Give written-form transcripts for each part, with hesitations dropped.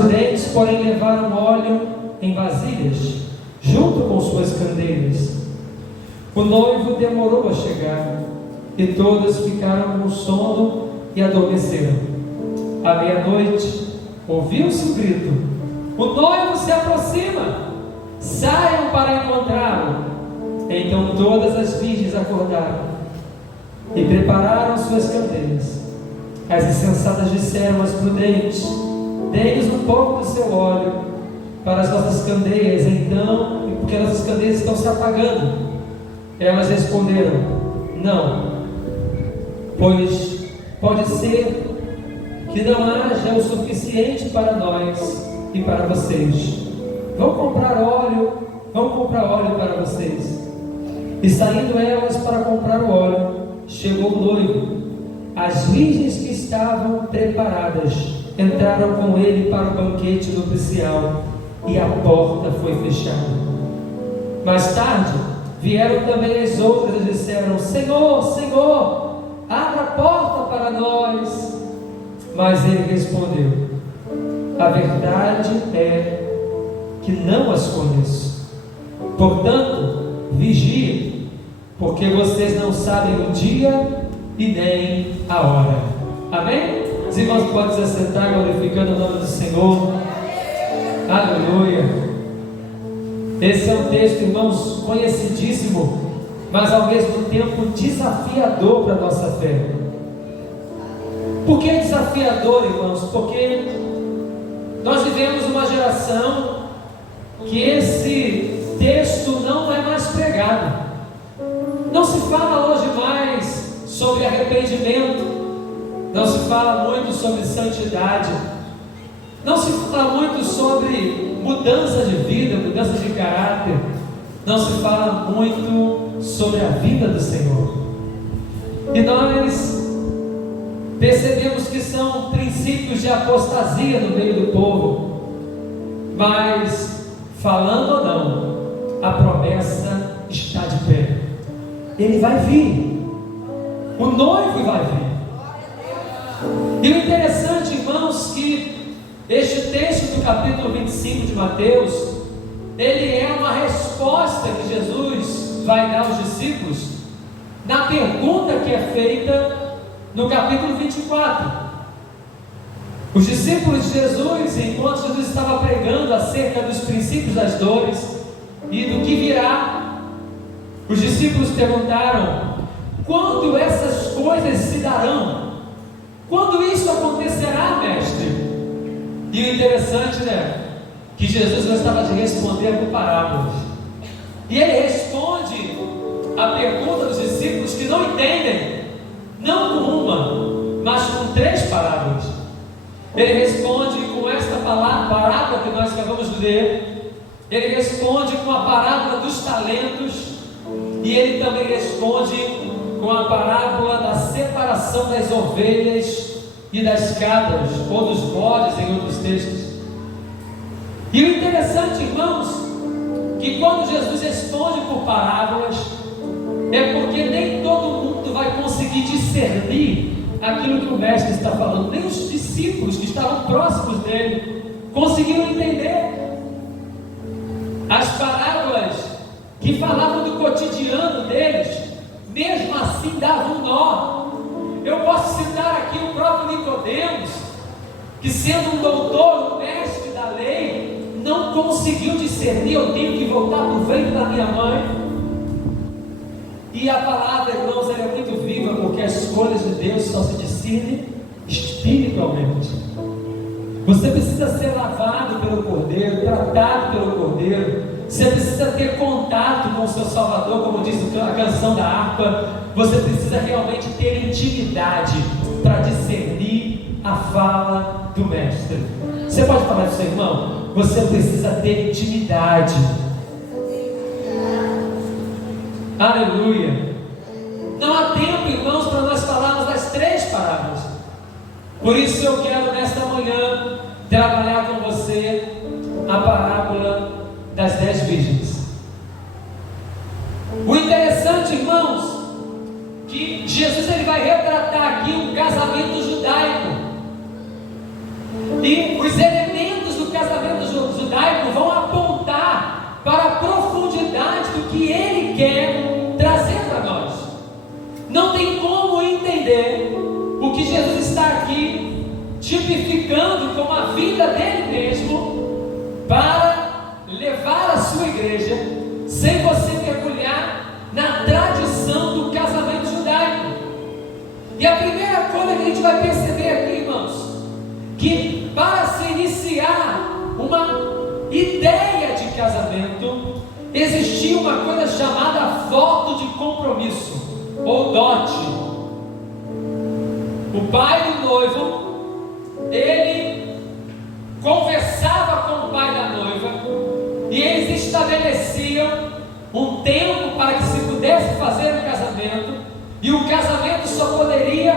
prudentes, porém, levaram óleo em vasilhas, junto com suas candeias. O noivo demorou a chegar, e todas ficaram com sono e adormeceram. À meia-noite, ouviu-se um grito: o noivo se aproxima, saiam para encontrá-lo. Então todas as virgens acordaram e prepararam suas candeias. As insensatas disseram às prudentes: dê-nos um pouco do seu óleo para as nossas candeias, então, porque nossas candeias estão se apagando. Elas responderam: não, pois pode ser que não haja o suficiente para nós e para vocês. Vamos comprar óleo para vocês. E saindo elas para comprar o óleo, chegou o noivo. As virgens que estavam preparadas entraram com ele para o banquete nupcial, e a porta foi fechada. Mais tarde vieram também as outras e disseram: Senhor, Senhor, abra a porta para nós. Mas ele respondeu: a verdade é que não as conheço. Portanto, vigiem, porque vocês não sabem o dia e nem a hora. Amém? Os irmãos podem se assentar glorificando o nome do Senhor. Aleluia. Esse é um texto, irmãos, conhecidíssimo, mas ao mesmo tempo desafiador para a nossa fé. Por que desafiador, irmãos? Porque nós vivemos uma geração que esse texto não é mais pregado. Não se fala hoje mais sobre arrependimento, não se fala muito sobre santidade, não se fala muito sobre mudança de vida, mudança de caráter, não se fala muito sobre a vida do Senhor. E nós percebemos que são princípios de apostasia no meio do povo, mas, falando ou não, a promessa está de pé. Ele vai vir, o noivo vai vir. E o interessante, irmãos, que este texto do capítulo 25 de Mateus, ele é uma resposta que Jesus vai dar aos discípulos na pergunta que é feita no capítulo 24. Os discípulos de Jesus, enquanto Jesus estava pregando acerca dos princípios das dores e do que virá, os discípulos perguntaram: quando essas coisas se darão? Quando isso acontecerá, mestre? E o interessante, que Jesus gostava de responder com parábolas. E ele responde a pergunta dos discípulos que não entendem, não com uma, mas com 3 parábolas. Ele responde com esta parábola que nós acabamos de ler. Ele responde com a parábola dos talentos. E ele também responde com a parábola da separação das ovelhas e das cabras, ou dos bodes em outros textos. E o interessante, irmãos, que quando Jesus responde por parábolas, é porque nem todo mundo vai conseguir discernir aquilo que o mestre está falando. Nem os discípulos que estavam próximos dele conseguiram entender. As parábolas que falavam do cotidiano deles, mesmo assim davam um nó. Eu posso citar aqui o próprio Nicodemos, que sendo um doutor, um mestre da lei, não conseguiu discernir: eu tenho que voltar para o ventre da minha mãe. E a palavra, irmãos, ela é muito viva, porque as coisas de Deus só se discernem espiritualmente. Você precisa ser lavado pelo Cordeiro, tratado pelo Cordeiro. Você precisa ter contato com o seu Salvador, como diz a canção da harpa. Você precisa realmente ter intimidade para discernir a fala do Mestre. Você pode falar para o seu irmão: você precisa ter intimidade. Aleluia. Não há tempo, irmãos, para nós falarmos das 3 parábolas. Por isso eu quero nesta manhã trabalhar com você a parábola das 10 virgens. O interessante, irmãos, que Jesus ele vai retratar aqui um casamento judaico, e os elementos existia uma coisa chamada voto de compromisso, ou dote. O pai do noivo, ele conversava com o pai da noiva, e eles estabeleciam um tempo para que se pudesse fazer o casamento, e o casamento só poderia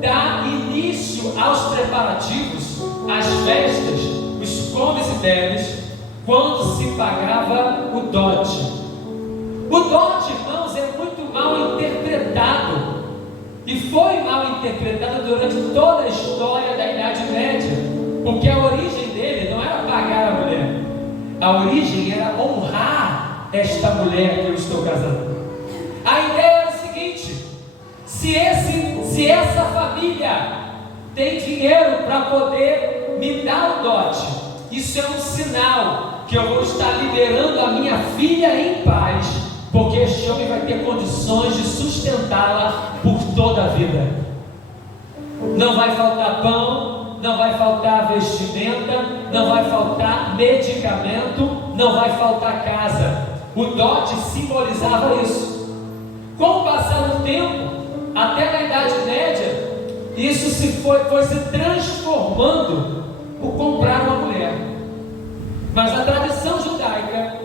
dar início aos preparativos, às festas, os comes e bebes, quando se pagava o dote. O dote, irmãos, é muito mal interpretado, e foi mal interpretado durante toda a história da Idade Média, porque a origem dele não era pagar a mulher, a origem era honrar esta mulher que eu estou casando. A ideia era o seguinte: se essa família tem dinheiro para poder me dar o dote, isso é um sinal que eu vou estar liberando a minha filha em paz, porque este homem vai ter condições de sustentá-la por toda a vida. Não vai faltar pão, não vai faltar vestimenta, não vai faltar medicamento, não vai faltar casa. O dote simbolizava isso. Com o passar do tempo, até na Idade Média, isso foi se transformando por comprar uma mulher. Mas a tradição judaica,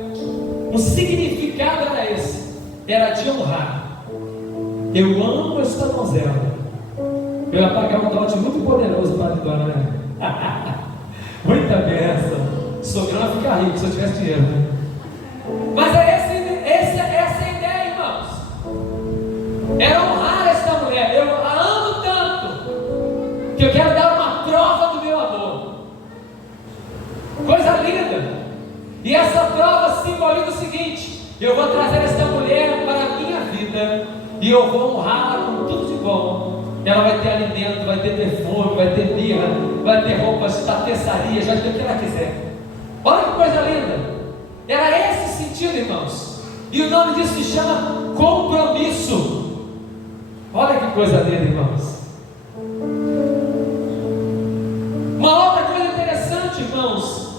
o significado era esse, era de honrar. Eu amo esta donzela, eu ia pagar um dote muito poderoso para a dona, né? Muita bênção. Sogrão vai ficar rico se eu tivesse dinheiro, né? Mas essa é a ideia, irmãos. Era honrar esta mulher. Eu a amo tanto que eu quero dar uma prova do meu amor. Coisa linda. E essa prova simboliza o seguinte: eu vou trazer esta mulher para a minha vida e eu vou honrá-la com tudo de bom. Ela vai ter alimento, vai ter perfume, vai ter mirra, vai ter roupas de tapeçaria, já tem o que ela quiser. Olha que coisa linda. Era esse sentido, irmãos. E o nome disso se chama compromisso. Olha que coisa linda, irmãos. Uma outra coisa interessante, irmãos,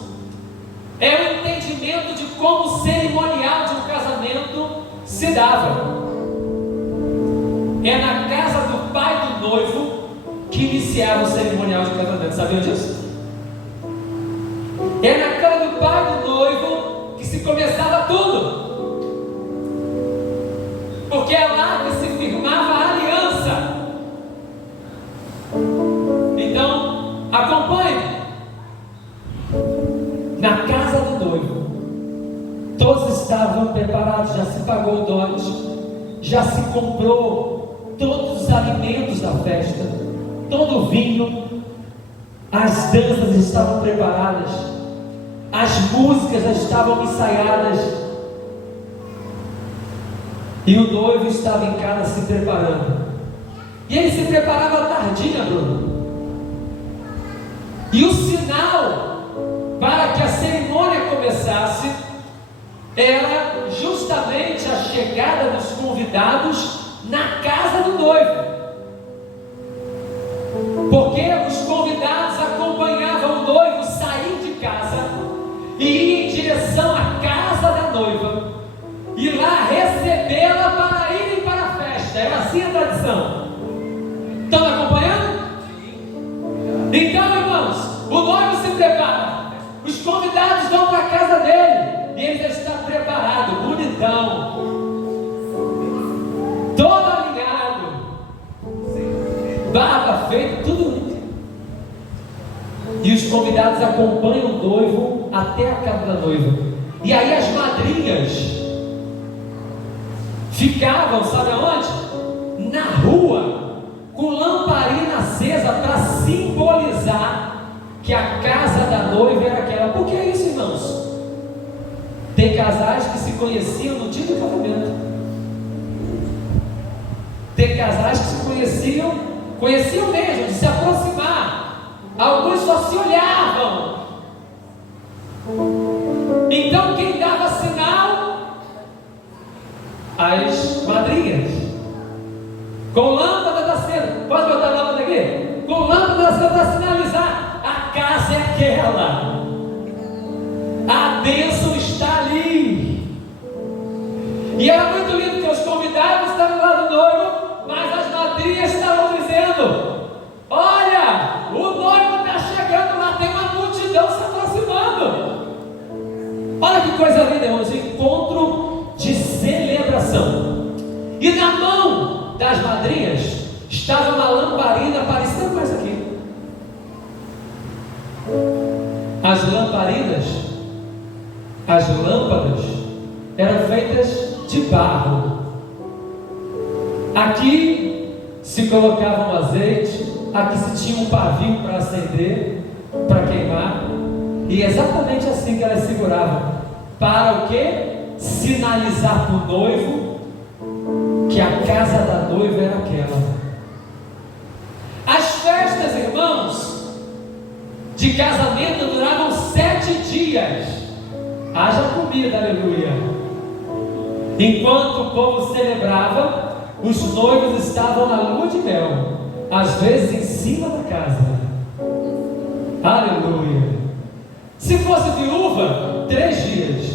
é o entendimento de como o cerimonial de um casamento se dava. É na casa do pai do noivo que iniciava o cerimonial de casamento. Sabiam disso? É na casa do pai do noivo que se começava tudo, porque é lá que se firmava a aliança. Então, acompanhe. Na casa do noivo, todos estavam preparados, já se pagou o dote, já se comprou todos os alimentos da festa, todo o vinho, as danças estavam preparadas, as músicas já estavam ensaiadas, e o noivo estava em casa se preparando. E ele se preparava tardinha, Bruno. E o sinal para que a cerimônia começasse era justamente a chegada dos convidados na casa do noivo, porque os convidados acompanhavam o noivo sair de casa e ir em direção à casa da noiva e lá recebê-la para irem para a festa. Era assim a tradição. Estão me acompanhando? Então, irmãos, o noivo se prepara, os convidados vão para a casa dele e ele já está preparado, bonitão, todo alinhado, barba feita, tudo lindo. E os convidados acompanham o noivo até a casa da noiva. E aí as madrinhas ficavam, sabe aonde? Na rua, com lamparina acesa para simbolizar que a casa da noiva era aquela. Por que isso, irmãos? Tem casais que se conheciam no dia do casamento. Tem casais que se conheciam mesmo, de se aproximar. Alguns só se olhavam. Então quem dava sinal? As madrinhas. Com lâmpada da cena. Pode botar a lâmpada aqui? Com lâmpada da cena para sinalizar. A casa é aquela. A bênção está ali. que coisa linda, irmãos, encontro de celebração. E na mão das madrinhas estava uma lamparina parecida com essa aqui. As lamparinas, as lâmpadas, eram feitas de barro. Aqui se colocava um azeite, aqui se tinha um pavio para acender, para queimar, e exatamente assim que elas seguravam. Para o quê? Sinalizar para o noivo que a casa da noiva era aquela. As festas, irmãos, de casamento duravam 7 dias. Haja comida, aleluia. Enquanto o povo celebrava, os noivos estavam na lua de mel, às vezes em cima da casa. Aleluia. Se fosse viúva, 3 dias.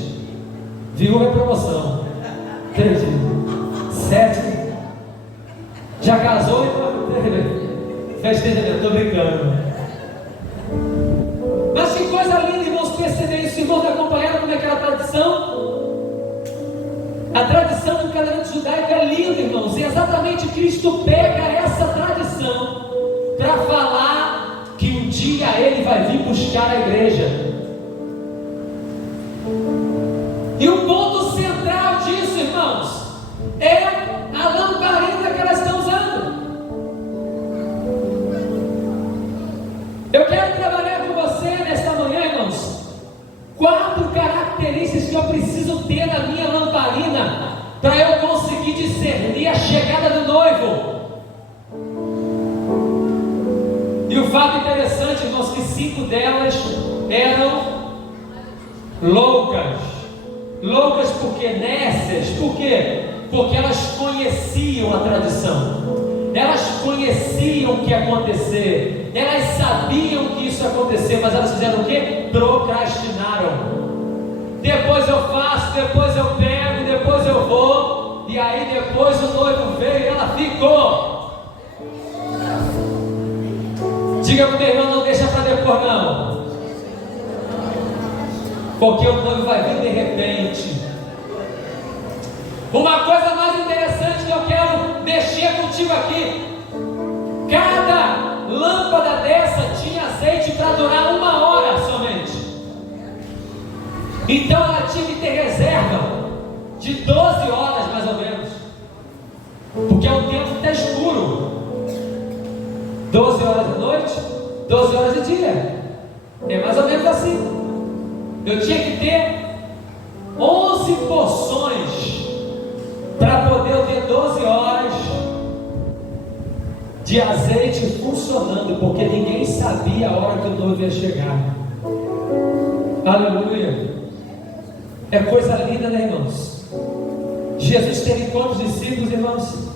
Viúva é promoção. 3 dias. 7. Já casou e festeja, eu estou brincando. Mas que coisa linda, irmãos, perceber isso. Irmãos, acompanharam como é aquela tradição? A tradição do casamento judaico é linda, irmãos. E exatamente Cristo pega essa tradição para falar que um dia Ele vai vir buscar a igreja. E o ponto central disso, irmãos, é a lamparina que elas estão usando. Eu quero trabalhar com você nesta manhã, irmãos, 4 características que eu preciso ter na minha lamparina para eu conseguir discernir a chegada do noivo. E o fato interessante, irmãos, que 5 delas eram loucas. Loucas porque nécias. Por quê? Porque elas conheciam a tradição, elas conheciam o que ia acontecer, elas sabiam que isso ia acontecer, mas elas fizeram o quê? Procrastinaram. Depois eu faço, depois eu pego, depois eu vou. E aí depois o noivo veio e ela ficou. Diga para o meu irmão, não deixa para depois não, porque o noivo vai vir de repente. Uma coisa mais interessante que eu quero mexer contigo aqui: cada lâmpada dessa tinha azeite para durar 1 hora somente. Então ela tinha que ter reserva de 12 horas mais ou menos, porque é o tempo que está escuro. 12 horas da noite, 12 horas de dia. É mais ou menos assim. Eu tinha que ter 11 porções para poder ter 12 horas de azeite funcionando, porque ninguém sabia a hora que o noivo ia chegar. Aleluia. É coisa linda, né, irmãos? Jesus teve quantos discípulos, irmãos?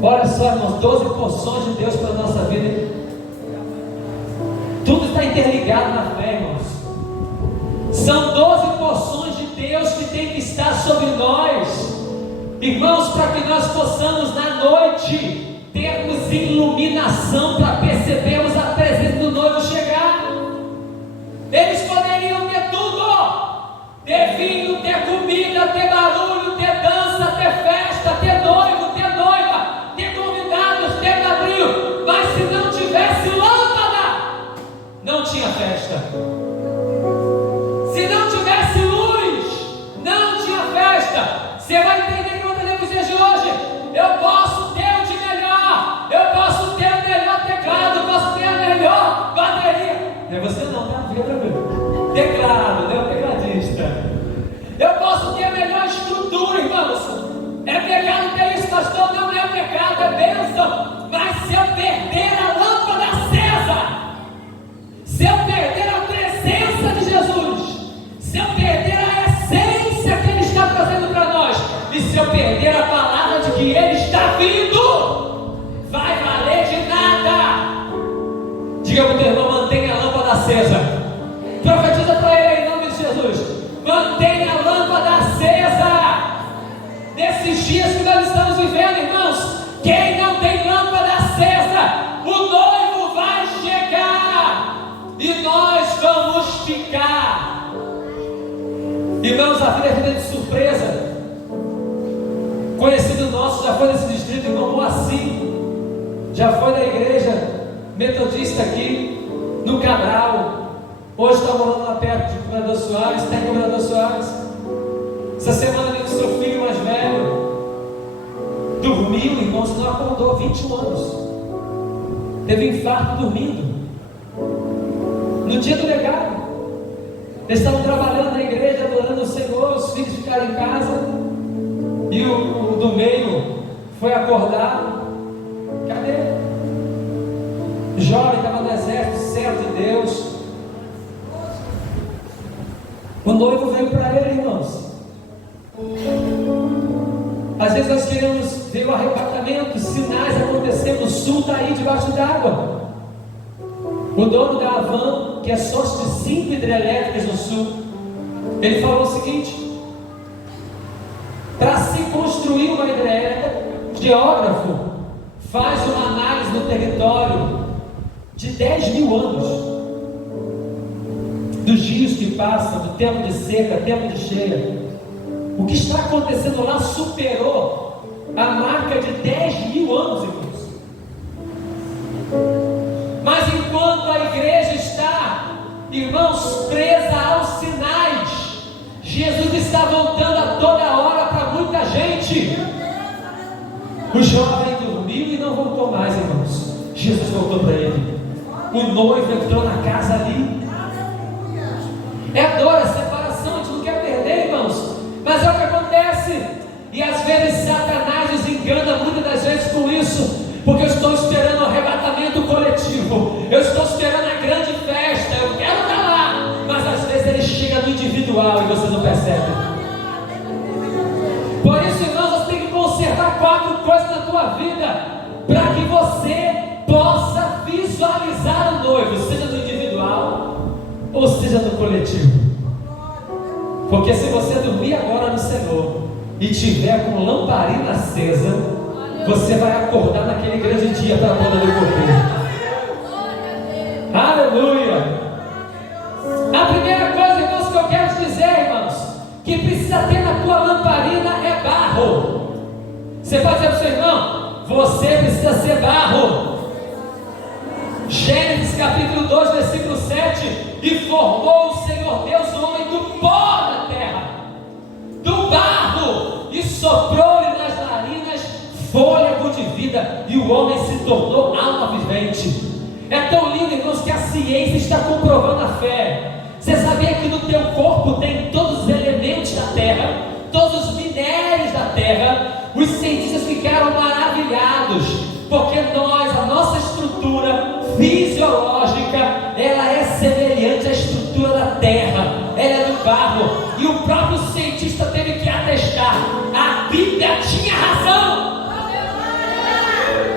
Olha só, irmãos, 12 porções de Deus para a nossa vida. Tudo está interligado na fé, irmãos. São 12 porções de Deus que tem que estar sobre nós, irmãos, para que nós possamos na noite termos iluminação para percebermos a presença do noivo chegar. Eles poderiam ter tudo: ter vinho, ter comida, ter barulho, ter dança, ter festa, ter noivo, ter noiva, ter convidados, ter padrinho, mas se não tivesse lâmpada, não tinha festa. Se não tivesse luz, não tinha festa. Você vai entender quando nos dias de hoje. Eu posso ter o de melhor, eu posso ter o melhor teclado, eu posso ter a melhor bateria. Não é você não, tá? Fica tranquilo. Teclado, né? O tecladista. Eu posso ter a melhor estrutura, irmãos. É pecado ter isso, pastor? Não é pecado, é bênção. Mas se eu perder a lâmpada acesa, se eu perder a presença de Jesus, se eu perder a essência que Ele está trazendo para nós, e se eu perder a palavra de que Ele está vindo, vai valer de nada. Diga para o teu irmão, mantenha a lâmpada acesa. Profetiza para ele em nome de Jesus. Mantenha a lâmpada acesa. Nesses dias que nós estamos vivendo, irmãos, quem não tem lâmpada acesa, o noivo vai chegar e nós vamos ficar. Irmãos, a vida é vida de surpresa. Conhecido nosso já foi desse distrito, irmão Moacir, já foi da igreja metodista aqui no Cabral, hoje está morando lá perto de Governador Soares, está em Governador Soares. Essa semana veio o seu filho mais velho, dormiu, irmãos, não acordou, 21 anos, teve infarto dormindo, no dia do legado. Eles estavam trabalhando na igreja, adorando o Senhor, os filhos ficaram em casa, e o do meio foi acordar. Cadê? Jovem, estava no exército, servo de Deus. O noivo veio para ele, irmãos. Às vezes nós queremos ver o arrebatamento, sinais acontecendo, o sul está aí debaixo d'água. O dono da Avan, que é sócio de 5 hidrelétricas no sul, ele falou o seguinte: para se construir uma hidrelétrica, o geógrafo faz uma análise no território de 10 mil anos, dos dias que passam, do tempo de seca, tempo de cheia. O que está acontecendo lá superou a marca de 10 mil anos, irmãos. Mas enquanto a igreja está, irmãos, presa aos sinais, Jesus está voltando a toda hora para muita gente. O jovem dormiu e não voltou mais, irmãos. Jesus voltou para ele. O noivo entrou na casa ali. É dor, é separação, a gente não quer perder, irmãos. Mas é o que acontece. E às vezes Satanás nos engana muitas das vezes com isso, porque eu estou esperando o arrebatamento coletivo, eu estou esperando a grande festa, eu quero estar lá. Mas às vezes ele chega no individual e você não percebe. Por isso, irmãos, você tem que conservar 4 coisas na tua vida, para que você possa visualizar o noivo, seja no individual ou seja no coletivo. Porque se você dormir agora no Senhor e tiver com lamparina acesa, você vai acordar naquele grande dia para a boda do Cordeiro. Aleluia! A primeira coisa, irmãos, que eu quero te dizer, irmãos, que precisa ter na tua lamparina é barro. Você pode dizer para o seu irmão: você precisa ser barro. Gênesis capítulo 2, versículo 7: e formou o Senhor Deus o homem do pó da terra, do barro, e soprou-lhe nas narinas fôlego de vida, e o homem se tornou alma vivente. É tão lindo, irmãos, que a ciência está comprovando a fé. Você sabia que no teu corpo tem todos os elementos da terra, todos os minérios da terra? Os cientistas ficaram maravilhados, porque a nossa estrutura fisiológica, ela é semelhante à estrutura da terra, ela é do barro, e o próprio cientista teve que atestar: a Bíblia tinha razão.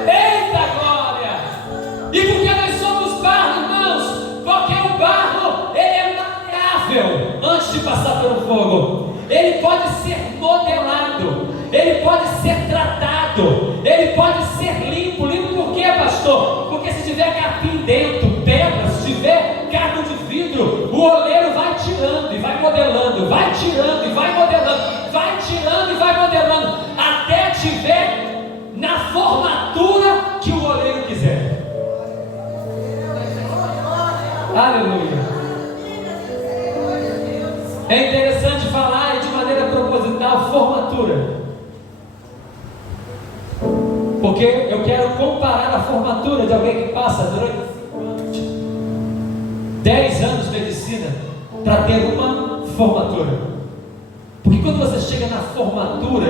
Eita glória! E por que nós somos barro, irmãos? Porque o barro, ele é maleável antes de passar pelo fogo. Ele pode ser modelado, ele pode ser tratado, ele pode ser limpo. Limpo por quê, pastor? Porque se tiver capim dentro, pedra, se tiver carro de vidro, o oleiro vai tirando e vai modelando, vai tirando e vai modelando, vai tirando e vai modelando, até tiver na formatura que o oleiro quiser. Aleluia! É interessante falar de maneira proposital formatura, porque eu quero comparar a formatura de alguém que passa durante 10 anos de medicina para ter uma formatura. Porque quando você chega na formatura,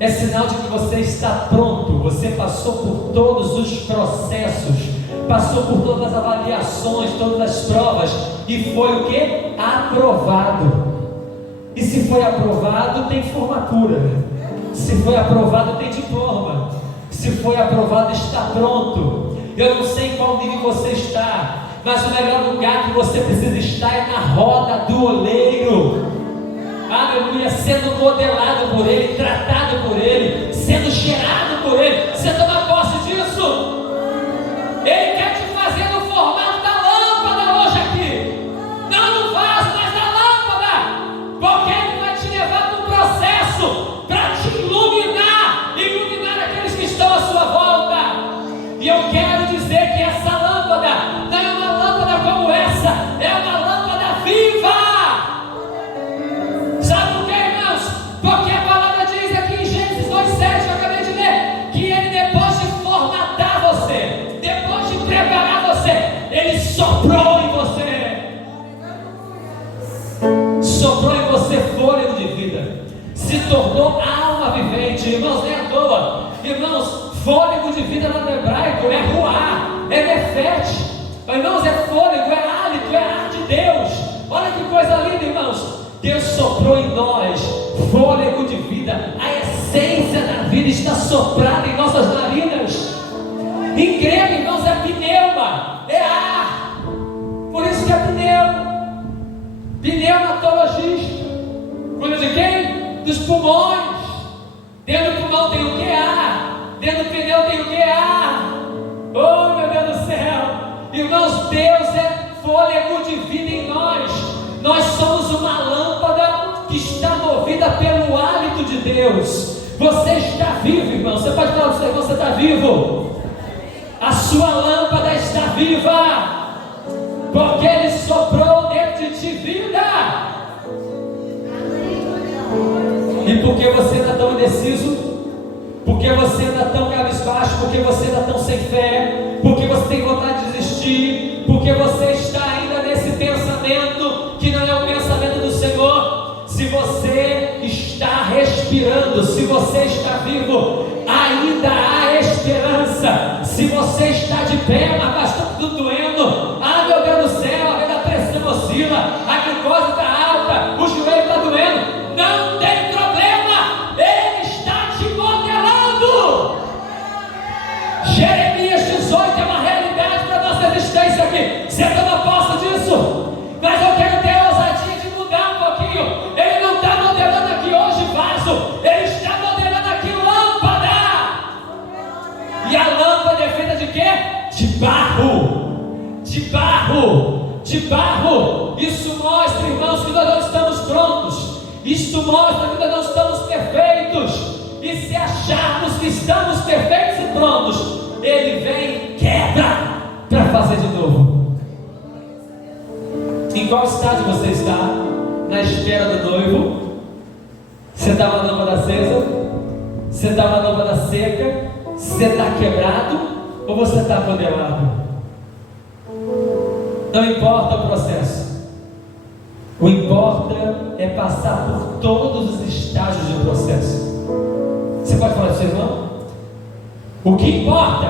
é sinal de que você está pronto, você passou por todos os processos, passou por todas as avaliações, todas as provas, e foi o que? Aprovado. E se foi aprovado, tem formatura. Se foi aprovado, tem diploma. Se foi aprovado, está pronto. Eu não sei em qual nível você está, mas o melhor lugar que você precisa estar é na roda do oleiro. Aleluia, sendo modelado por Ele, tratado por Ele, sendo gerado por Ele. Você toma posse disso? Ele quer te fazer no formato da lâmpada hoje aqui, não no vaso, mas da lâmpada, porque você fôlego de vida, se tornou alma vivente. Irmãos, não é à toa. Irmãos, fôlego de vida lá no hebraico é ruá, é nefete. Irmãos, é fôlego, é hálito, é ar de Deus. Olha que coisa linda, irmãos. Deus soprou em nós fôlego de vida. A essência da vida está soprada em nossas narinas. Em grego, irmãos, é pneuma, é ar. Por isso que é pneuma. Pneumatologista. Cuida de quem? Dos pulmões. Dentro do pulmão tem o que? Ar. Dentro do pneu tem o que? Ar. Oh, meu Deus do céu. Irmãos, Deus é fôlego de vida em nós. Nós somos uma lâmpada que está movida pelo hálito de Deus. Você está vivo, irmão. Você pode falar para o seu irmão, você está vivo. A sua lâmpada está viva, porque Ele soprou dentro de ti vida. E por que você está tão indeciso? Por que você está tão cabisbaixo? Por que você está tão sem fé? Por que você tem vontade de desistir? Por que você está ainda nesse pensamento que não é o pensamento do Senhor? Se você está respirando, se você está vivo, ainda há esperança. Se você está de pé, mas está tudo doendo, ah, meu Deus do céu, a pressão oscila, a glicose está alta, o joelho está doendo, não tem problema, Ele está te modelando. Jeremias 18 é uma realidade para a nossa existência aqui. Você toma posse disso? Mas eu quero ter a ousadia de mudar um pouquinho. Ele não está modelando aqui hoje vaso, Ele está modelando aqui lâmpada. E a lâmpada é feita de quê? De barro. De barro. De barro. Isso mostra, irmãos, que nós não estamos prontos. Isto mostra que nós não estamos perfeitos. E se acharmos que estamos perfeitos e prontos, Ele vem e quebra para fazer de novo. Em qual estágio você está? Na espera do noivo? Você está uma lâmpada acesa? Você está uma lâmpada seca? Você está quebrado? Ou você está modelado? Não importa o processo. O importa é passar por todos os estágios do processo. Você pode falar para o seu irmão? O que importa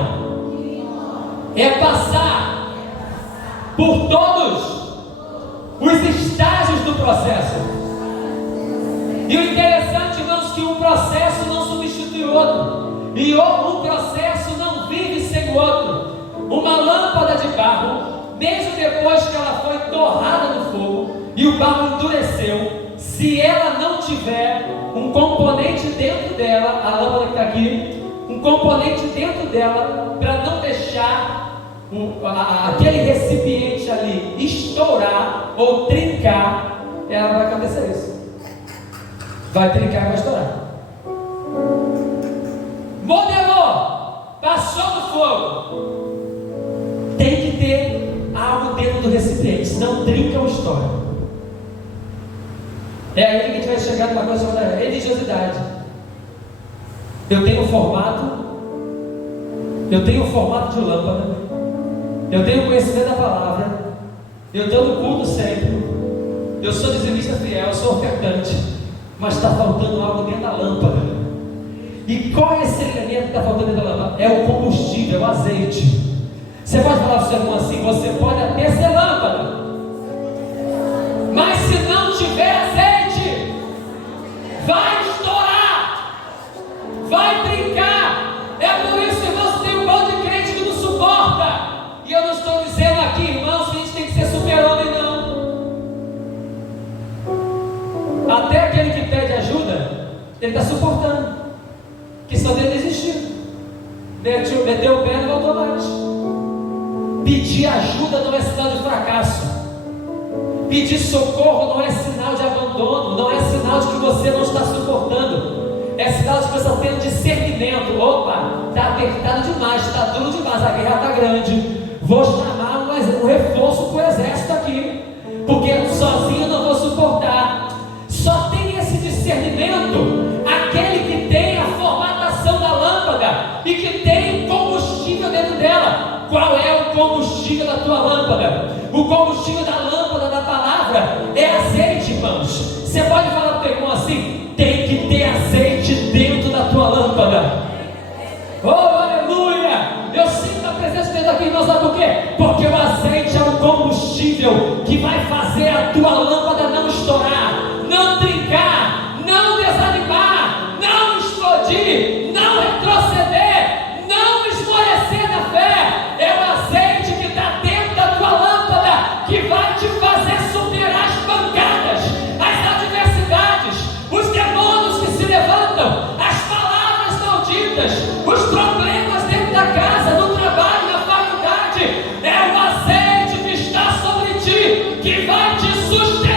é passar por todos os estágios do processo. E o interessante, irmãos, que um processo não substitui o outro, e um processo não vive sem o outro. Uma lâmpada de barro, mesmo depois que ela foi torrada no fogo e o barro endureceu, se ela não tiver um componente dentro dela, a lâmpada que está aqui, um componente dentro dela para não deixar aquele recipiente ali estourar ou trincar, ela vai acontecer isso. Vai trincar e vai estourar. Modelou, passou no fogo, tem que ter algo dentro do recipiente, senão trinca ou estoura. É aí que a gente vai chegar numa coisa chamada religiosidade. Eu tenho um formato de lâmpada, eu tenho conhecimento da palavra, eu estou no culto sempre, eu sou dizimista fiel, eu sou ofertante, mas está faltando algo dentro da lâmpada. E qual é esse elemento que está faltando dentro da lâmpada? É o combustível, é o azeite. Você pode falar para o seu irmão assim: você pode até ser lâmpada, mas se não tiver azeite, vai estourar, vai brincar. É por isso, irmãos, que tem um monte de crente que não suporta. E eu não estou dizendo aqui, irmãos, que a gente tem que ser super-homem, não. Até aquele que pede ajuda, ele está suportando, que só dele desistir. Meteu o pé e não voltou mais. Pedir ajuda não é sinal de fracasso. Pedir socorro não é sinal de abandono, não é sinal de que você não está suportando. É sinal de que você está tendo discernimento. Opa, está apertado demais, está duro demais, a guerra está grande. Vou chamar um reforço para o exército aqui, porque sozinho eu não vou suportar. Só tem esse discernimento aquele que tem a formatação da lâmpada e que tem combustível dentro dela. Qual é o combustível da tua lâmpada? O combustível da lâmpada da palavra é azeite, irmãos. Você pode falar para o teu irmão assim: tem que ter azeite dentro da tua lâmpada. Oh, aleluia! Eu sinto a presença de Deus aqui, irmãos, sabe por quê? Porque o azeite é um combustível que vai fazer a tua lâmpada não estourar, não trincar, não desanimar, não explodir, não retroceder, não esmorecer na fé. É o azeite que está dentro da tua lâmpada que vai te fazer superar as pancadas, as adversidades, os demônios que se levantam, as palavras malditas, os problemas dentro da casa, no trabalho, na faculdade. É o azeite que está sobre ti que vai te sustentar.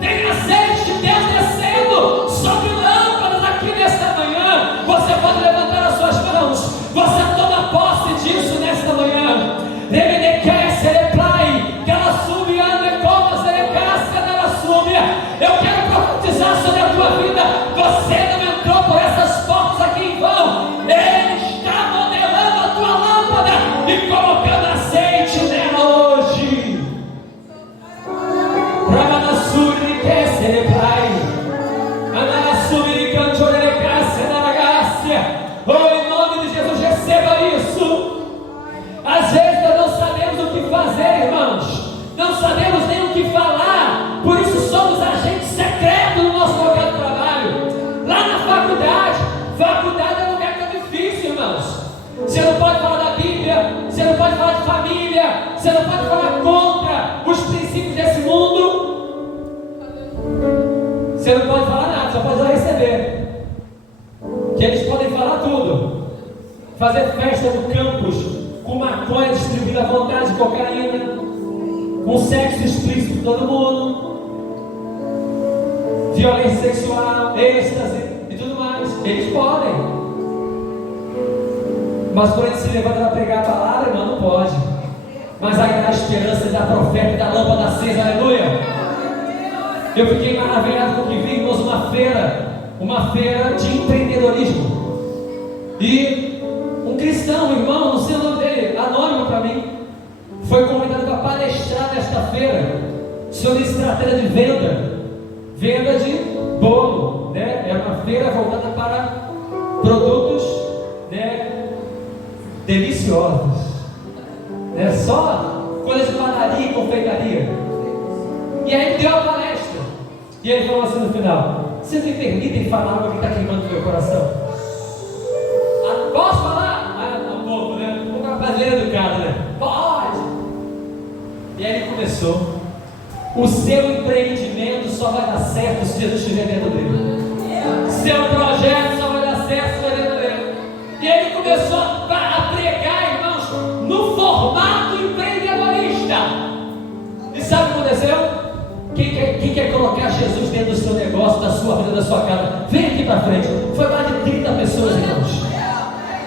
Tem azeite de Deus descendo sobre lâmpadas aqui nesta manhã. Você pode levantar as suas mãos. Você toma posse disso nesta manhã. Eu quero profetizar sobre a tua vida. Você não entrou por essas portas aqui em vão. Ele está modelando a tua lâmpada e colocando azeite nela hoje. Oh, em nome de Jesus, receba isso. Às vezes nós não sabemos o que fazer, irmãos. Não sabemos nem o que falar. Por isso somos agentes secretos no nosso lugar de trabalho. Lá na faculdade é um lugar que é difícil, irmãos. Você não pode falar da Bíblia, você não pode falar de família, você não pode falar contra os princípios desse mundo. Você não pode falar nada, só pode receber. Que eles podem falar tudo. Fazer festa no campus, com maconha distribuída à vontade, cocaína, com sexo explícito de todo mundo, violência sexual, êxtase e tudo mais. Eles podem. Mas quando eles se levantam para pregar a palavra, não pode. Mas aí a esperança da profeta e da lâmpada acesa, aleluia. Eu fiquei maravilhado com o que vimos uma feira de empreendedorismo. E um cristão, um irmão, não sei o nome dele, anônimo para mim, foi convidado para palestrar nesta feira sobre estratégia de venda de bolo, né? Era uma feira voltada para produtos, né, deliciosos, né? Só coisas de padaria e confeitaria. E aí ele deu a palestra e ele falou assim no final: vocês me permitem falar algo que está queimando no meu coração? Posso falar? Um pouco, né? Um pouco brasileiro educado, né? Pode! E aí ele começou: o seu empreendimento só vai dar certo se Jesus estiver dentro dele. Seu projeto só vai dar certo se estiver dentro dele. E aí ele começou a pregar, irmãos, no formato empreendedorista. E sabe o que aconteceu? Quem quer colocar Jesus dentro do seu negócio, da sua vida, da sua casa? Vem aqui para frente. Foi mais de 30 pessoas, irmãos.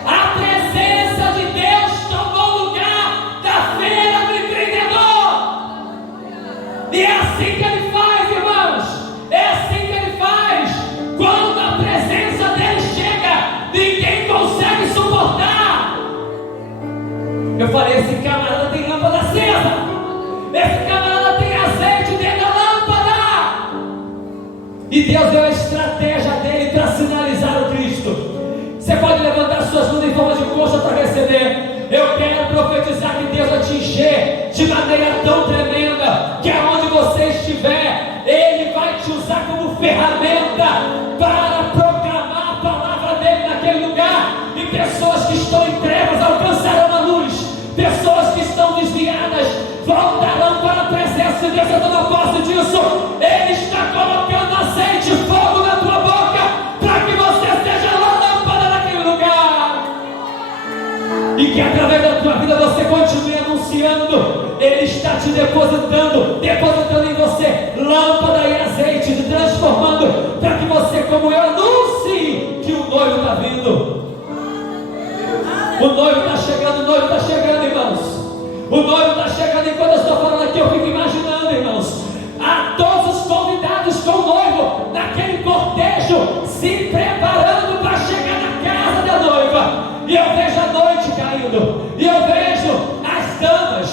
A presença de Deus tomou lugar da feira do empreendedor. E é assim que ele faz, irmãos. É assim que ele faz. Quando a presença dele chega, ninguém consegue suportar. Eu falei: esse camarada tem lâmpada acesa. Esse camarada tem azeite dentro da lâmpada. E Deus deu a estratégia dele para sinalizar o Cristo. Você pode levantar suas mãos em forma de coxa para receber. Eu quero profetizar que Deus vai te encher de maneira tão tremenda que aonde você estiver, Ele vai te usar como ferramenta para proclamar a palavra dele naquele lugar. E pessoas que estão em trevas alcançarão a luz. Pessoas que estão desviadas voltarão para a presença de Deus. Eu tomo posse disso. Ele está colocando azeite e fogo na tua boca para que você seja lâmpada naquele lugar. E que através da tua vida você continue anunciando. Ele está te depositando em você lâmpada e azeite, te transformando para que você, como eu, anuncie que o noivo está vindo. O noivo está chegando, irmãos. O noivo está chegando. Enquanto eu estou falando aqui, eu fico imaginando, irmãos, a todos os convidados com o noivo naquele cortejo se preparando para chegar na casa da noiva. E eu vejo a noite caindo, e eu vejo as damas,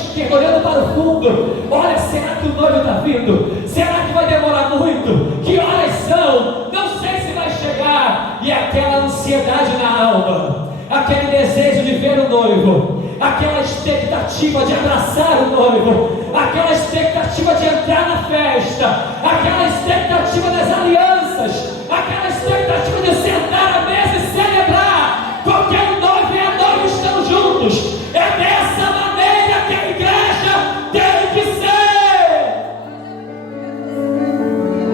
esquerda, olhando para o fundo. Olha, será que o noivo está vindo? Será que vai demorar muito? Que horas são? Não sei se vai chegar. E aquela ansiedade na alma, aquele desejo de ver o noivo, aquela expectativa de abraçar o noivo, aquela expectativa de entrar na festa, aquela expectativa das alianças, aquela expectativa de sentar à mesa e celebrar, porque o noivo e a noiva estão juntos. É dessa maneira que a igreja tem que ser.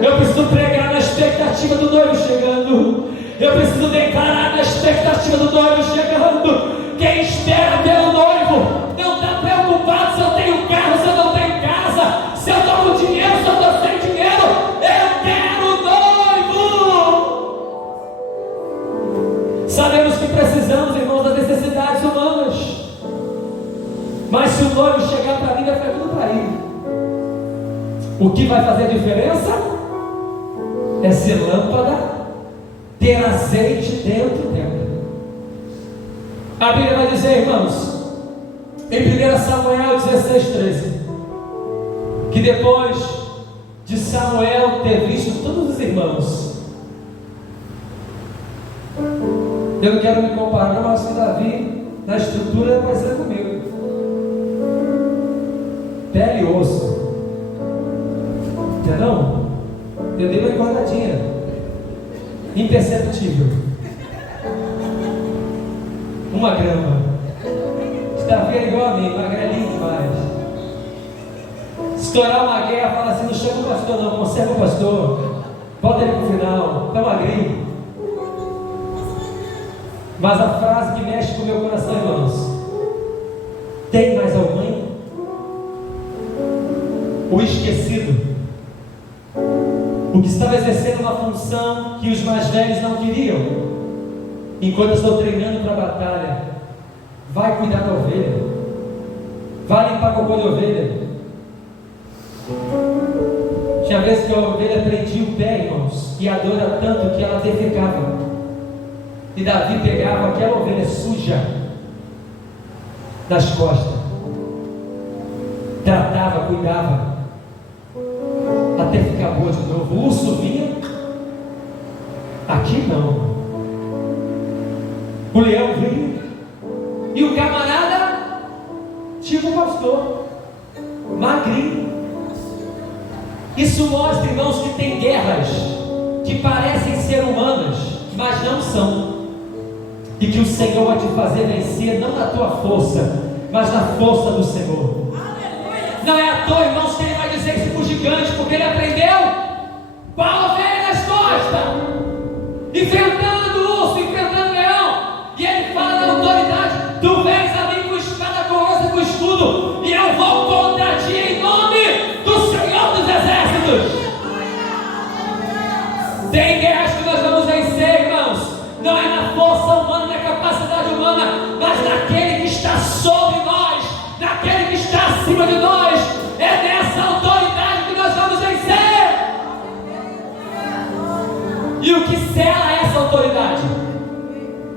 Eu preciso pregar na expectativa do noivo chegando. Eu preciso declarar na expectativa do noivo chegando. Quem espera pelo noivo não está preocupado se eu tenho carro, se eu não tenho casa, se eu estou com dinheiro, se eu estou sem dinheiro. Eu quero o noivo. Sabemos que precisamos, irmãos, das necessidades humanas, mas se o noivo chegar para mim, vai ficar tudo para ele. O que vai fazer a diferença é ser lâmpada, ter azeite dentro dela. A Bíblia vai dizer, irmãos, em 1 Samuel 16:13, que depois de Samuel ter visto todos os irmãos, eu não quero me comparar, mas que Davi, na estrutura, é parecido comigo, pele e osso, entendeu? Eu dei uma engordadinha, imperceptível, 1 grama. Davi é igual a mim, magrelinho demais. Estourar uma guerra, fala assim: não chama o pastor, não, conserva o pastor, bota ele pro final, tá magrinho. Mas a frase que mexe com o meu coração, irmãos: tem mais alguém? O esquecido, o que estava exercendo uma função que os mais velhos não queriam. Enquanto eu estou treinando para a batalha, vai cuidar da ovelha, vai limpar cocô de ovelha. Tinha vezes que a ovelha prendia o pé, irmãos, e a dor era tanto que ela defecava, e Davi pegava aquela ovelha suja das costas, tratava, cuidava, até ficar boa de novo. O urso vinha, aqui não. O leão vinha, e o camarada, tipo o pastor, magrinho. Isso mostra, irmãos, que tem guerras que parecem ser humanas, mas não são. E que o Senhor vai te fazer vencer, não na tua força, mas na força do Senhor. Não é à toa, irmãos, que ele vai dizer isso para o gigante, porque ele aprendeu com a ovelha nas costas, enfrentando o urso, enfrentando o leão. E ele fala na autoridade: tu vens a mim com espada, com lança, com escudo, e eu vou contra ti em nome do Senhor dos Exércitos. Tem guerras que nós vamos vencer, irmãos, não é na força humana, na capacidade humana, mas naquele que está sobre nós, naquele que está acima de nós. É nessa autoridade que nós vamos vencer. E o que sela essa autoridade?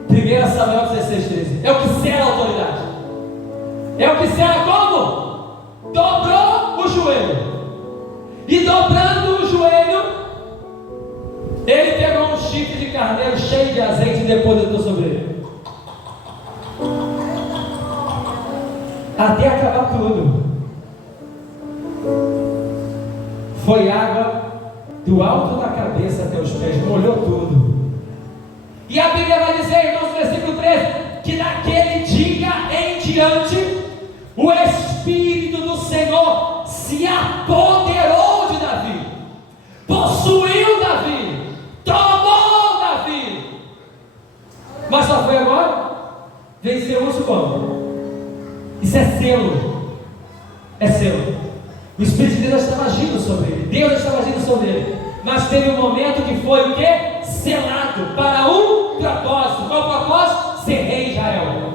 1 Samuel 16:13. É o que sela a autoridade. É o que sela como? Dobrou o joelho. E dobrando o joelho, ele pegou um chifre de carneiro cheio de azeite e depositou sobre ele, até acabar tudo. Foi água do alto da cabeça até os pés, molhou tudo. E a Bíblia vai dizer, irmãos, no versículo 13, que naquele dia em diante, o Espírito do Senhor se apoderou de Davi, possuiu Davi, tomou Davi. Mas só foi agora? Venceu isso como? Isso é selo. É selo. O Espírito de Deus estava agindo sobre ele, Deus estava agindo sobre ele, mas teve um momento que foi o quê? Selado para um propósito. Qual o propósito? Ser rei de Israel.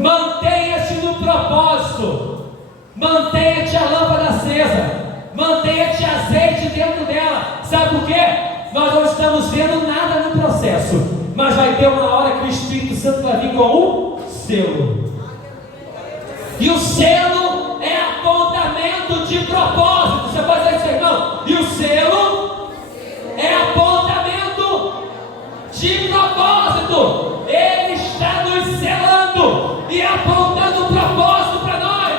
Mantenha-te no propósito, mantenha-te a lâmpada acesa, mantenha-te azeite dentro dela. Sabe por quê? Nós não estamos vendo nada no processo, mas vai ter uma hora que o Espírito Santo vai vir com um selo. E o selo é apontamento de propósito. Você pode dizer isso, irmão? E o selo é apontamento de propósito. Ele está nos selando e apontando um propósito para nós.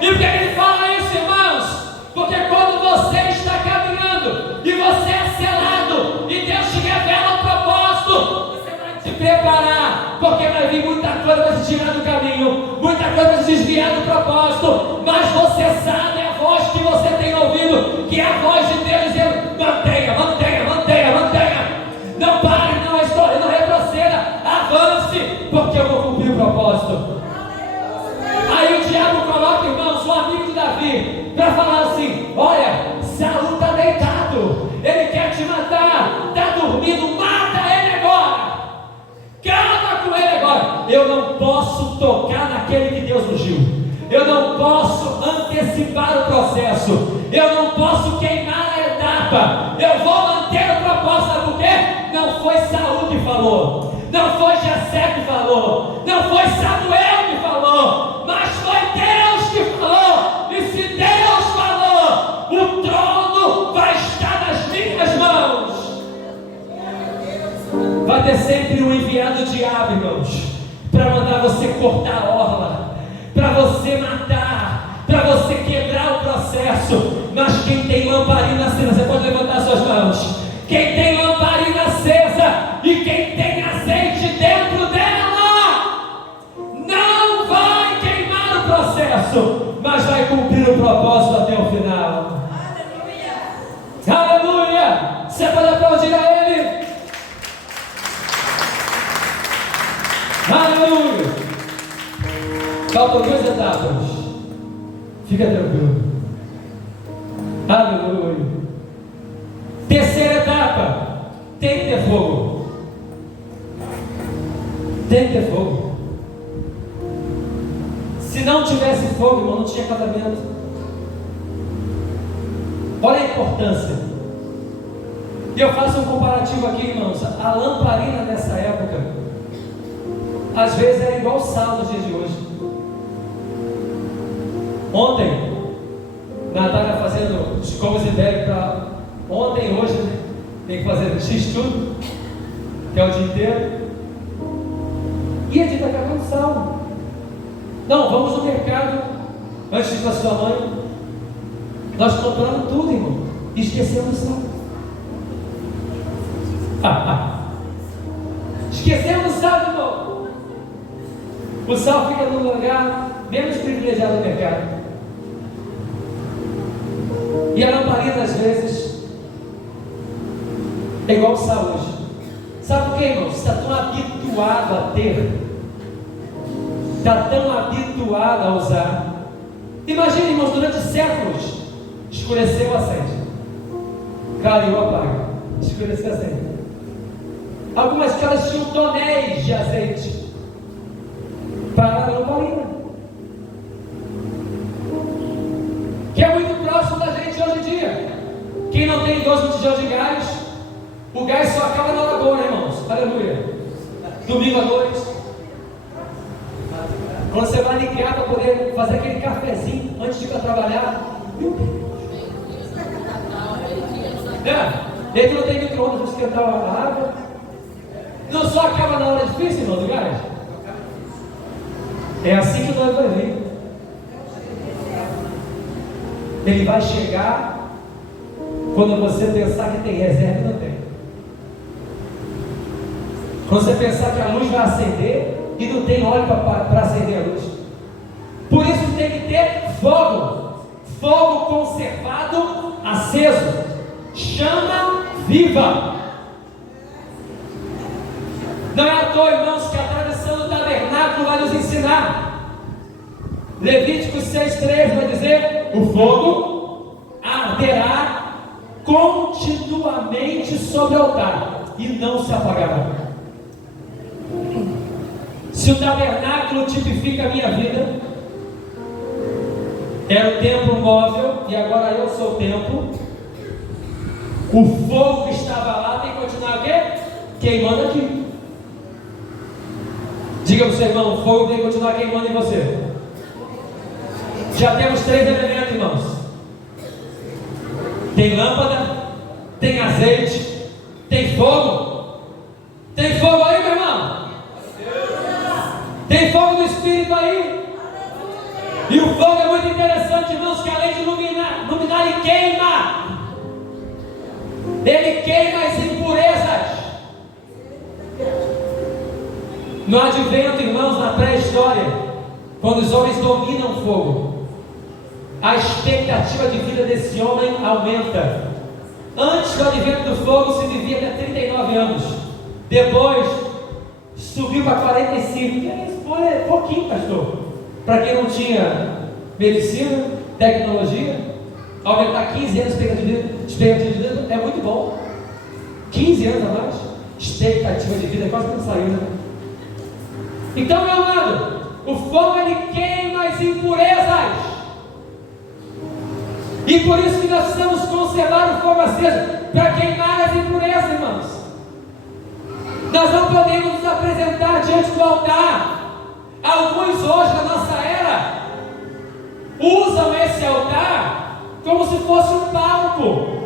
E por que ele fala isso, irmãos? Porque quando você está caminhando e você é selado e Deus te revela um propósito, você vai se preparar, porque vai vir muita coisa para te tirar do caminho, muita coisa para te desviar do propósito, mas você sabe a voz que você tem ouvido, que é a voz de Deus dizendo: mantenha, mantenha, mantenha, mantenha, não pare, não retroceda, avance, porque eu vou cumprir o propósito. Aí o diabo coloca, irmãos, um amigo de Davi, para falar assim: olha, Saul está deitado, ele quer te matar, está dormindo, mata ele agora, acaba com ele agora. Eu não posso tocar naquele que Deus ungiu, eu não posso antecipar o processo, eu não posso queimar a etapa, eu vou manter o propósito. Sabe por quê? Não foi Saul que falou, não foi Jessé que falou, não foi Samuel que falou, mas foi Deus que falou. E se Deus falou, o trono vai estar nas minhas mãos. Vai ter sempre um enviado diabo, irmãos, para mandar você cortar a orla, para você matar, para você quebrar o processo. Mas quem tem lamparina acesa, você pode levantar suas mãos. Quem tem lamparina acesa e quem tem azeite dentro dela, não vai queimar o processo, mas vai cumprir o propósito até o final. Aleluia! Aleluia! Você pode aplaudir a Ele. Aleluia! Faltam 2 etapas. Fica tranquilo. Aleluia! Terceira etapa, tem que ter fogo. Tem que ter fogo. Se não tivesse fogo, irmão, não tinha casamento. Olha a importância. E eu faço um comparativo aqui, irmãos. A lamparina nessa época, às vezes era igual o sal nos dias de hoje. Ontem, Natália fazendo os covos ibéricos para ontem e hoje, né? Tem que fazer X tudo, que é o dia inteiro. E a gente está acabando sal. Não, vamos no mercado antes de ir para sua mãe. Nós compramos tudo, irmão, e esquecemos o sal. Esquecemos o sal, irmão. O sal fica no lugar menos privilegiado do mercado. E a lamparina, às vezes, é igual o sal hoje. Sabe por quê, irmão? Você está tão habituado a ter, está tão habituado a usar. Imagina, irmãos, durante séculos, escureceu, acende, clareou, apaga, escureceu, acende. Algumas casas tinham tonéis de azeite para a lamparina, que é muito próximo da gente hoje em dia. Quem não tem 2 botijões de gás, o gás só acaba na hora boa, né, irmãos? Aleluia. Domingo à noite, quando você vai ligar para poder fazer aquele cafezinho antes de ir para trabalhar. E aí tu não tem micro-ondas para esquentar a água. Não só acaba na hora difícil, irmão, do gás. É assim que nós vai vir. Ele vai chegar quando você pensar que tem reserva e não tem. Quando você pensar que a luz vai acender e não tem óleo para acender a luz. Por isso tem que ter fogo. Fogo conservado, aceso. Chama viva. Não é à toa, irmãos, que a tradição do tabernáculo vai nos ensinar. Levíticos 6,3 vai dizer: o fogo arderá continuamente sobre o altar e não se apagará. Se o tabernáculo tipifica a minha vida, era o templo móvel e agora eu sou o templo. O fogo que estava lá tem que continuar o quê? Queimando aqui. Diga Diga para o seu irmão: o fogo tem que continuar queimando em você. Já temos 3 elementos, irmãos. Tem lâmpada, tem azeite, tem fogo. Tem fogo aí, meu irmão? Tem fogo do Espírito aí? E o fogo é muito interessante, irmãos, que além de iluminar, ele queima. Ele queima as impurezas. No advento, irmãos, na pré-história, quando os homens dominam o fogo, a expectativa de vida desse homem aumenta. Antes do advento do fogo se vivia até 39 anos. Depois subiu para 45. Isso é pouquinho, pastor. Para quem não tinha medicina, tecnologia, aumentar 15 anos de expectativa de vida é muito bom. 15 anos a mais. Expectativa de vida quase não saiu, né? Então, meu amado, o fogo ele queima as impurezas. E por isso que nós precisamos conservar o fogo aceso, para queimar as impurezas, irmãos. Nós não podemos nos apresentar diante do altar. Alguns hoje na nossa era usam esse altar como se fosse um palco.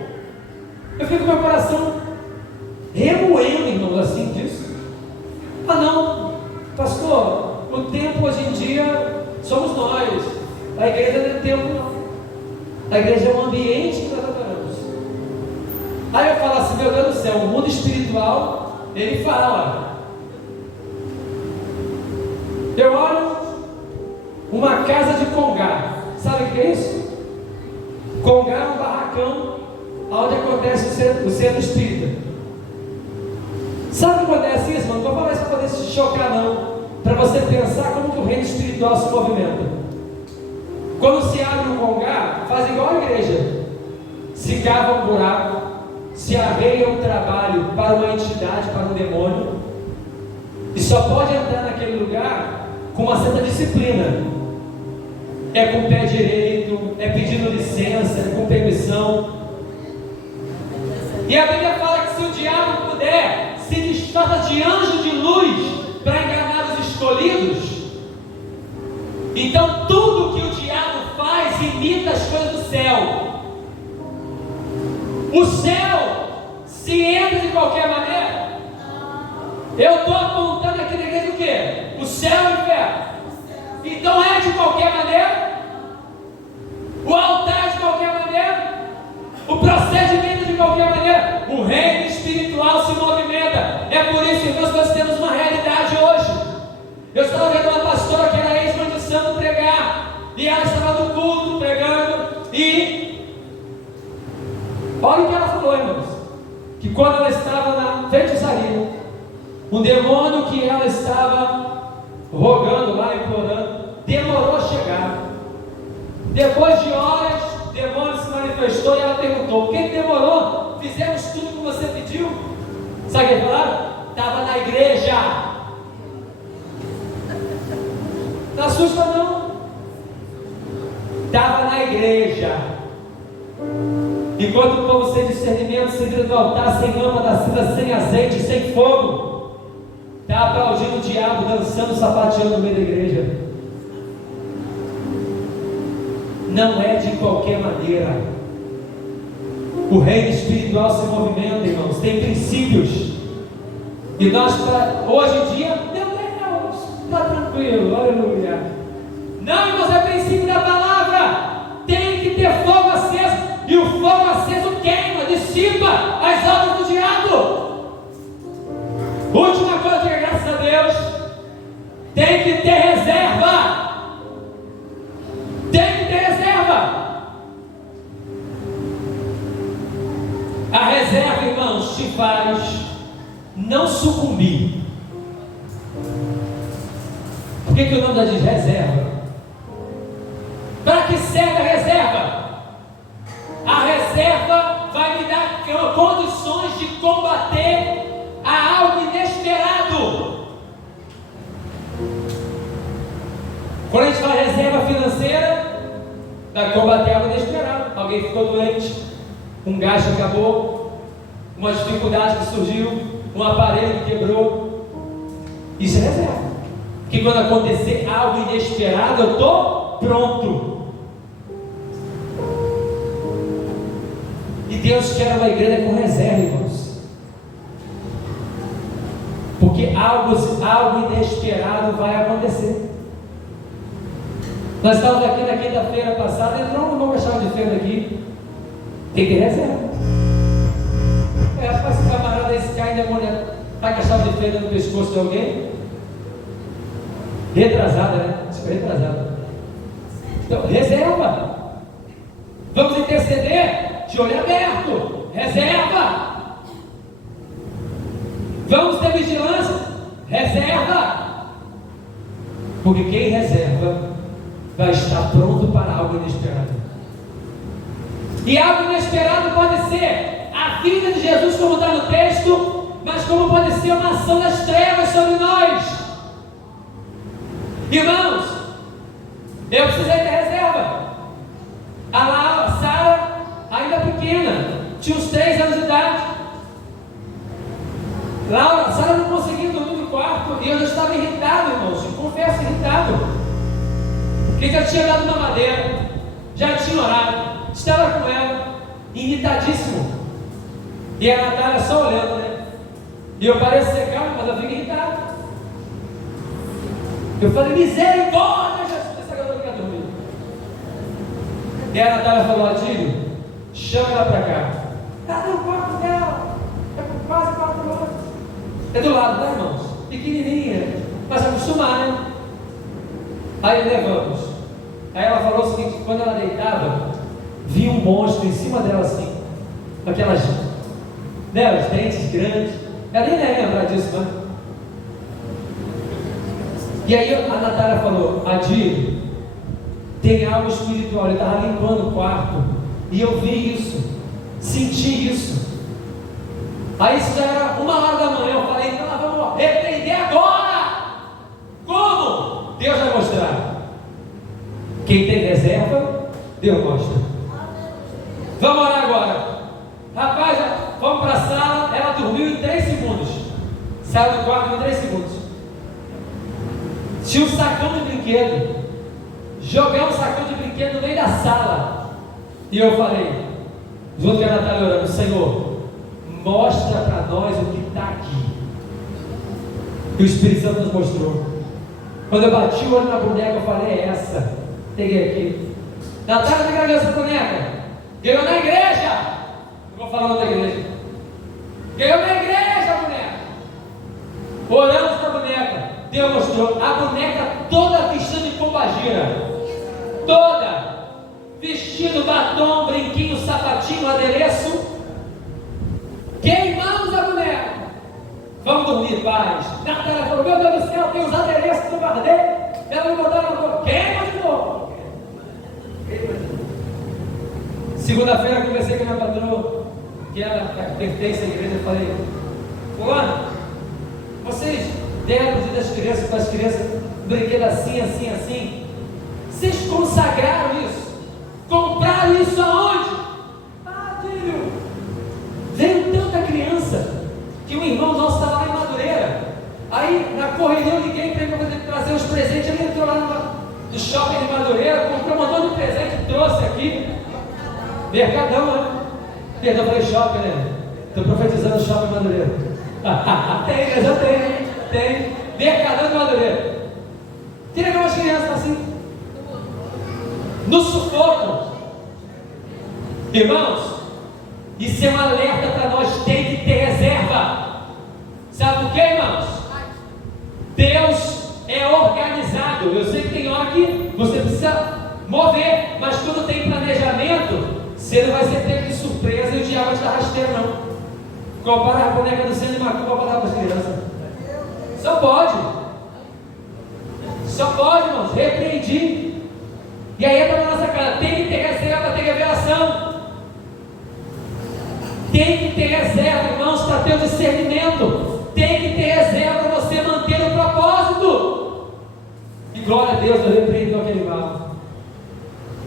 Eu fico com meu coração remoendo, irmãos, assim disso. Ah não, pastor, o tempo hoje em dia somos nós. A igreja não é tempo não. A igreja é um ambiente que nós adoramos. Aí eu falo assim: meu Deus do céu, o mundo espiritual, ele fala. Eu olho uma casa de congá. Sabe o que é isso? Congá é um barracão onde acontece o centro espírita. Sabe o que acontece isso, mano? Não vou falar isso para poder te chocar não, para você pensar como que o reino espiritual se movimenta. Quando se abre um congá, faz igual a igreja. Se cava um buraco, se arreia um trabalho para uma entidade, para um demônio, e só pode entrar naquele lugar com uma certa disciplina. É com o pé direito, é pedindo licença, é com permissão. E a Bíblia fala que se o diabo puder, se disfarça de anjo de luz para enganar os escolhidos. Então tudo que o diabo faz imita as coisas do céu. O céu se entra de qualquer maneira. Eu estou apontando aqui na igreja o quê? O céu e o inferno. Então é de qualquer maneira. O altar de qualquer maneira. O procedimento de qualquer maneira. O reino espiritual se movimenta. É por isso, irmãos, que nós temos uma realidade hoje. Eu estava vendo uma pastora que era ex-mãe de santo pregar. E ela estava no culto pregando. E olha o que ela falou, irmãos. Que quando ela estava na feitiçaria, um demônio que ela estava rogando lá, implorando, demorou a chegar. Depois de horas, o demônio se manifestou e ela perguntou: por que demorou? Fizemos tudo que você pediu. Sabe o que falaram? Estava na igreja. Não assusta não. Estava na igreja. Enquanto o povo sem discernimento se vira do altar, sem lâmpada acesa, sem azeite, sem fogo, está aplaudindo o diabo, dançando, sapateando no meio da igreja. Não é de qualquer maneira. O reino espiritual se movimenta, irmãos, tem princípios. E nós, hoje em dia, Deus, está tranquilo, aleluia. Não, irmãos, é princípio da palavra. Tem que ter fogo aceso. E o fogo aceso queima, dissipa as obras do diabo. Última coisa, graças a Deus, tem que ter reserva. Tem que ter reserva. A reserva, irmãos, te faz não sucumbir. Por que o nome da diz reserva? Para que serve a reserva? A reserva vai me dar condições de combater a algo inesperado. Quando a gente fala reserva financeira, vai combater algo inesperado. Alguém ficou doente, um gasto acabou, uma dificuldade que surgiu, um aparelho que quebrou. Isso é reserva. que quando acontecer algo inesperado, eu estou pronto. E Deus quer uma igreja com reserva, irmãos, porque algo inesperado vai acontecer. Nós estávamos aqui na quinta-feira passada, entrou um novo chave de feira aqui, tem que ter reserva. Rapaz, esse camarada, esse cara endemoniado, está com a chave de feira no pescoço de alguém? Retrasada, né? Isso foi retrasada. Então, reserva. Vamos interceder de olho aberto. Reserva. Vamos ter vigilância. Reserva. Porque quem reserva vai estar pronto para algo inesperado. E algo inesperado pode ser a vida de Jesus, como está no texto, mas como pode ser uma ação das trevas sobre nós. Irmãos, eu precisei ter reserva. A Sara, ainda pequena, tinha uns 3 anos de idade. Sara não conseguia dormir no quarto e eu já estava irritado, irmãos. Eu confesso, irritado. Porque já tinha dado uma madeira, já tinha orado, estava com ela, irritadíssimo. E a Natália só olhando, né? E eu pareço ser calmo, mas eu fico irritado. Eu falei, misericórdia, Jesus, essa garota quer dormir. E a Natália falou, Adílio, chama ela para cá. Está no quarto dela, é por quase 4 horas. É do lado, tá, irmãos? Pequenininha, mas acostumar, né? Aí levamos. Aí ela falou o seguinte, quando ela deitava, vinha um monstro em cima dela assim, aquelas, né, os dentes grandes. Ela nem deve lembrar disso, né? E aí a Natália falou, Adílio, tem algo espiritual. Ele estava limpando o quarto e eu vi isso, senti isso. Aí isso já era 1 hora da manhã. Eu falei, então nós vamos repreender agora. Como? Deus vai mostrar. Quem tem reserva, Deus mostra. Vamos orar agora. Rapaz, vamos para a sala. Ela dormiu em 3 segundos. Saiu do quarto em 3 segundos. Tinha um sacão de brinquedo. Joguei um sacão de brinquedo no meio da sala. E eu falei, junto com a Natália orando, Senhor, mostra para nós o que está aqui. E o Espírito Santo nos mostrou. Quando eu bati o olho na boneca, eu falei, é essa. Peguei aqui. Natália, onde ganhou essa boneca? Ganhou na igreja. Não vou falar da igreja. Ganhou na igreja a boneca. Oramos para a boneca. Deus mostrou a boneca toda vestida de pombagira. Toda. Vestido, batom, brinquinho, sapatinho, adereço. Queimamos a boneca. Vamos dormir, paz. Natália falou, meu Deus do céu, tem os adereços que eu guardei. Ela me botaram na boca. Queima de novo. Segunda-feira eu conversei com a minha patroa, que ela pertence à igreja. Eu falei, fulano, vocês deram das crianças para as crianças brinquedo assim, assim, assim. Vocês consagraram isso? Compraram isso aonde? Ah, filho, veio tanta criança que um irmão nosso estava lá em Madureira. Aí na correria eu liguei para ele poder trazer os presentes. Ele entrou lá no shopping de Madureira, comprou um montão de presente e trouxe aqui. Mercadão, né? Perdão, falei shopping, né? Estou profetizando shopping Madureira. Tem, já tem. Mercadão de Madureira. Que legal as crianças assim, no sufoco. Irmãos, isso é um alerta para nós. Tem que ter reserva. Sabe por quê, irmãos? Deus é organizado. Eu sei que tem hora que você precisa mover, mas quando tem planejamento, você não vai ser pego de surpresa e o diabo vai te dar rasteiro, não. Compara a boneca do Sendo e Macumba para dar para as crianças. Só pode, irmãos. Repreendi. E aí entra na nossa casa. Tem que ter reserva para ter revelação. Tem que ter reserva, irmãos, para ter o discernimento. Tem que ter reserva para você manter o propósito. E glória a Deus, eu repreendo aquele mal.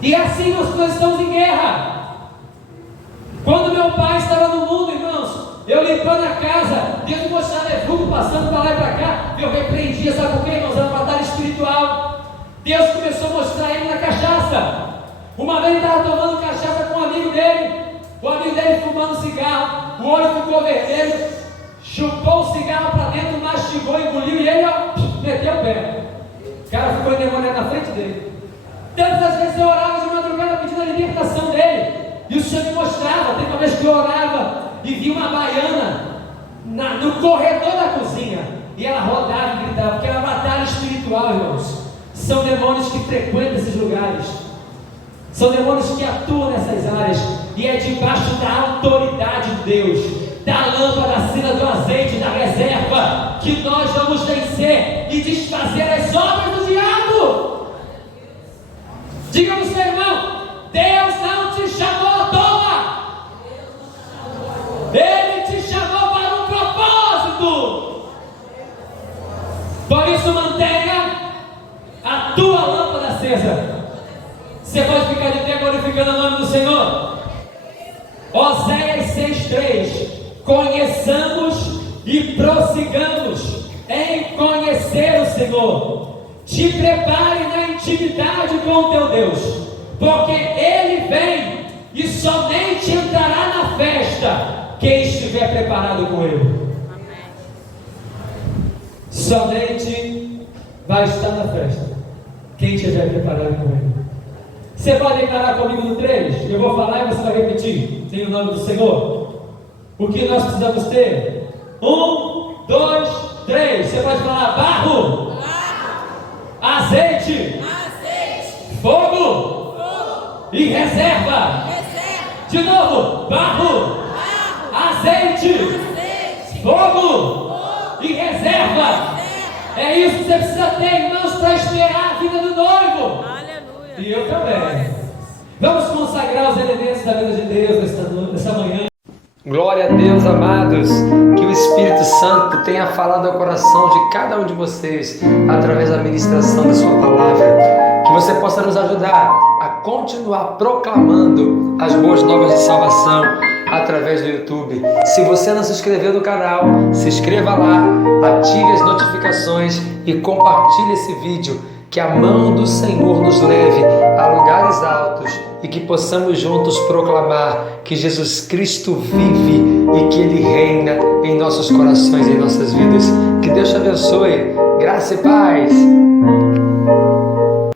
E assim nós estamos em guerra. Quando meu pai estava no mundo, irmãos, Eu limpando a casa, Deus me mostrava vulgo passando para lá e para cá. Eu repreendia, sabe por quê, irmãos? Era uma batalha espiritual. Deus começou a mostrar ele na cachaça. Uma vez ele estava tomando cachaça com um amigo dele. O amigo dele fumando cigarro. O olho ficou vermelho. Chupou o cigarro para dentro, mastigou, engoliu e ele meteu o pé. O cara ficou endemoniado na frente dele. Tantas vezes eu orava de madrugada pedindo a libertação dele. E o Senhor me mostrava. Tem uma vez que eu orava e vi uma baiana no corredor da cozinha. E ela rodava e gritava, porque era uma batalha espiritual, irmãos. São demônios que frequentam esses lugares. São demônios que atuam nessas áreas. E é debaixo da autoridade de Deus, da lâmpada acima do azeite, da reserva, que nós vamos vencer e desfazer as obras do diabo. Diga para o seu irmão: Deus não te chamou à toa. Ele te chamou para um propósito. Por isso mantenha a tua lâmpada acesa. Você pode ficar de pé glorificando o nome do Senhor. Oséias 6:3. Conheçamos e prossigamos em conhecer o Senhor. Te prepare na intimidade com o teu Deus, porque Ele vem e somente entrará na festa quem estiver preparado com Ele. Somente vai estar na festa quem estiver preparado com Ele. Você pode declarar comigo no 3? Eu vou falar e você vai repetir. Tem o nome do Senhor. O que nós precisamos ter? 1, 2, 3. Você pode falar: barro, azeite, fogo e reserva. De novo: barro, azeite, fogo e reserva. É isso que você precisa ter, irmãos, para esperar a vida do noivo. Aleluia. E eu também. Vamos consagrar os elementos da vida de Deus nessa manhã. Glória a Deus, amados. Que o Espírito Santo tenha falado ao coração de cada um de vocês através da ministração da sua palavra. Que você possa nos ajudar a continuar proclamando as boas novas de salvação através do YouTube. Se você não se inscreveu no canal, se inscreva lá, ative as notificações e compartilhe esse vídeo. Que a mão do Senhor nos leve a lugares altos e que possamos juntos proclamar que Jesus Cristo vive e que Ele reina em nossos corações e em nossas vidas. Que Deus te abençoe. Graça e paz.